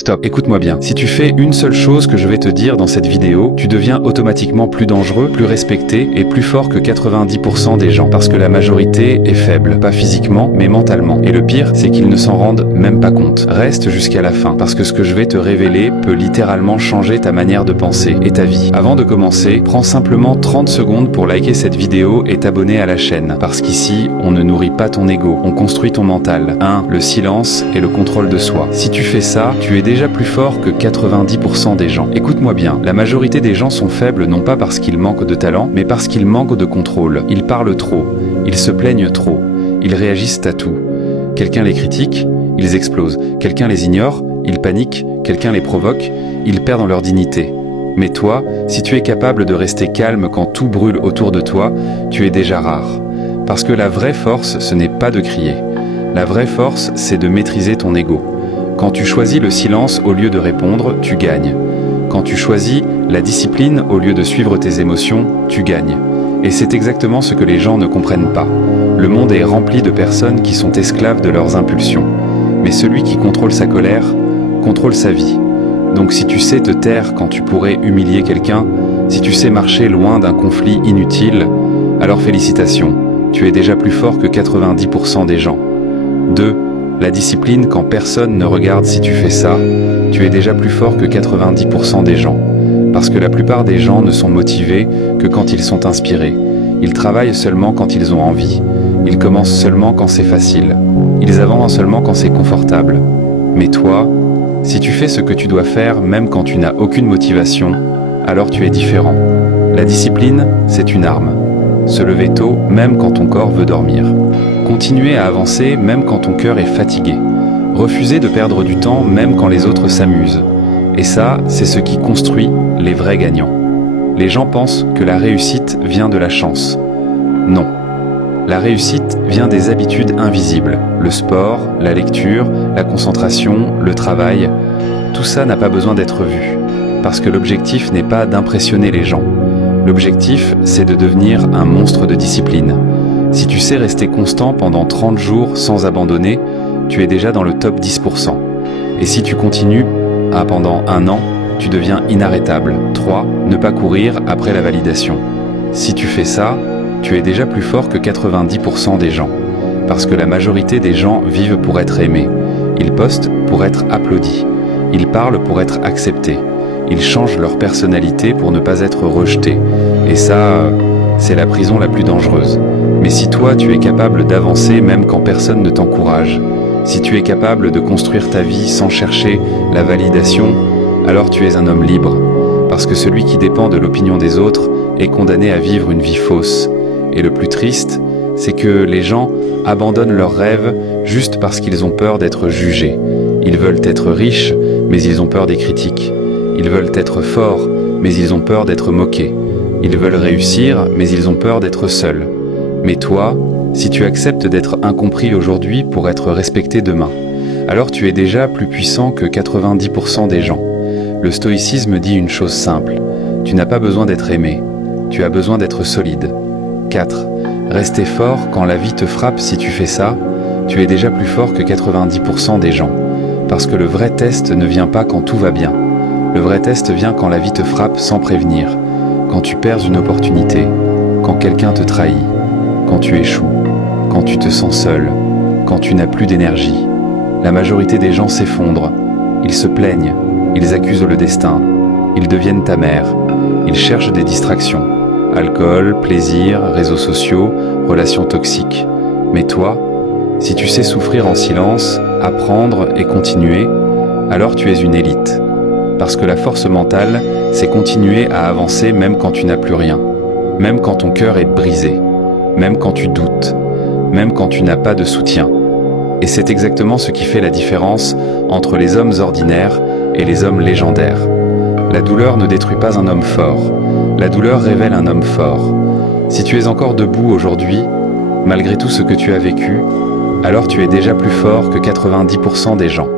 Stop, écoute-moi bien. Si tu fais une seule chose que je vais te dire dans cette vidéo, tu deviens automatiquement plus dangereux, plus respecté et plus fort que 90% des gens. Parce que la majorité est faible, pas physiquement, mais mentalement. Et le pire, c'est qu'ils ne s'en rendent même pas compte. Reste jusqu'à la fin, parce que ce que je vais te révéler peut littéralement changer ta manière de penser et ta vie. Avant de commencer, prends simplement 30 secondes pour liker cette vidéo et t'abonner à la chaîne. Parce qu'ici, on ne nourrit pas ton ego, on construit ton mental. 1. Le silence et le contrôle de soi. Si tu fais ça, tu es déjà plus fort que 90% des gens. Écoute-moi bien, la majorité des gens sont faibles non pas parce qu'ils manquent de talent, mais parce qu'ils manquent de contrôle. Ils parlent trop, ils se plaignent trop, ils réagissent à tout. Quelqu'un les critique, ils explosent. Quelqu'un les ignore, ils paniquent. Quelqu'un les provoque, ils perdent leur dignité. Mais toi, si tu es capable de rester calme quand tout brûle autour de toi, tu es déjà rare. Parce que la vraie force, ce n'est pas de crier. La vraie force, c'est de maîtriser ton ego. Quand tu choisis le silence au lieu de répondre, tu gagnes. Quand tu choisis la discipline au lieu de suivre tes émotions, tu gagnes. Et c'est exactement ce que les gens ne comprennent pas. Le monde est rempli de personnes qui sont esclaves de leurs impulsions. Mais celui qui contrôle sa colère, contrôle sa vie. Donc si tu sais te taire quand tu pourrais humilier quelqu'un, si tu sais marcher loin d'un conflit inutile, alors félicitations, tu es déjà plus fort que 90% des gens. 2. La discipline quand personne ne regarde si tu fais ça, tu es déjà plus fort que 90% des gens. Parce que la plupart des gens ne sont motivés que quand ils sont inspirés. Ils travaillent seulement quand ils ont envie. Ils commencent seulement quand c'est facile. Ils avancent seulement quand c'est confortable. Mais toi, si tu fais ce que tu dois faire même quand tu n'as aucune motivation, alors tu es différent. La discipline, c'est une arme. Se lever tôt même quand ton corps veut dormir. Continuer à avancer même quand ton cœur est fatigué. Refuser de perdre du temps même quand les autres s'amusent. Et ça, c'est ce qui construit les vrais gagnants. Les gens pensent que la réussite vient de la chance. Non. La réussite vient des habitudes invisibles. Le sport, la lecture, la concentration, le travail. Tout ça n'a pas besoin d'être vu. Parce que l'objectif n'est pas d'impressionner les gens. L'objectif, c'est de devenir un monstre de discipline. Si tu sais rester constant pendant 30 jours sans abandonner, tu es déjà dans le top 10%. Et si tu continues pendant 1 an, tu deviens inarrêtable. 3. Ne pas courir après la validation. Si tu fais ça, tu es déjà plus fort que 90% des gens. Parce que la majorité des gens vivent pour être aimés. Ils postent pour être applaudis. Ils parlent pour être acceptés. Ils changent leur personnalité pour ne pas être rejetés. Et ça, c'est la prison la plus dangereuse. Mais si toi, tu es capable d'avancer même quand personne ne t'encourage, si tu es capable de construire ta vie sans chercher la validation, alors tu es un homme libre. Parce que celui qui dépend de l'opinion des autres est condamné à vivre une vie fausse. Et le plus triste, c'est que les gens abandonnent leurs rêves juste parce qu'ils ont peur d'être jugés. Ils veulent être riches, mais ils ont peur des critiques. Ils veulent être forts, mais ils ont peur d'être moqués. Ils veulent réussir, mais ils ont peur d'être seuls. Mais toi, si tu acceptes d'être incompris aujourd'hui pour être respecté demain, alors tu es déjà plus puissant que 90% des gens. Le stoïcisme dit une chose simple, tu n'as pas besoin d'être aimé, tu as besoin d'être solide. 4. Rester fort quand la vie te frappe. Si tu fais ça, tu es déjà plus fort que 90% des gens. Parce que le vrai test ne vient pas quand tout va bien. Le vrai test vient quand la vie te frappe sans prévenir, quand tu perds une opportunité, quand quelqu'un te trahit, quand tu échoues, quand tu te sens seul, quand tu n'as plus d'énergie. La majorité des gens s'effondrent, ils se plaignent, ils accusent le destin, ils deviennent amers, ils cherchent des distractions, alcool, plaisir, réseaux sociaux, relations toxiques. Mais toi, si tu sais souffrir en silence, apprendre et continuer, alors tu es une élite. Parce que la force mentale, c'est continuer à avancer même quand tu n'as plus rien, même quand ton cœur est brisé, même quand tu doutes, même quand tu n'as pas de soutien. Et c'est exactement ce qui fait la différence entre les hommes ordinaires et les hommes légendaires. La douleur ne détruit pas un homme fort, la douleur révèle un homme fort. Si tu es encore debout aujourd'hui, malgré tout ce que tu as vécu, alors tu es déjà plus fort que 90% des gens.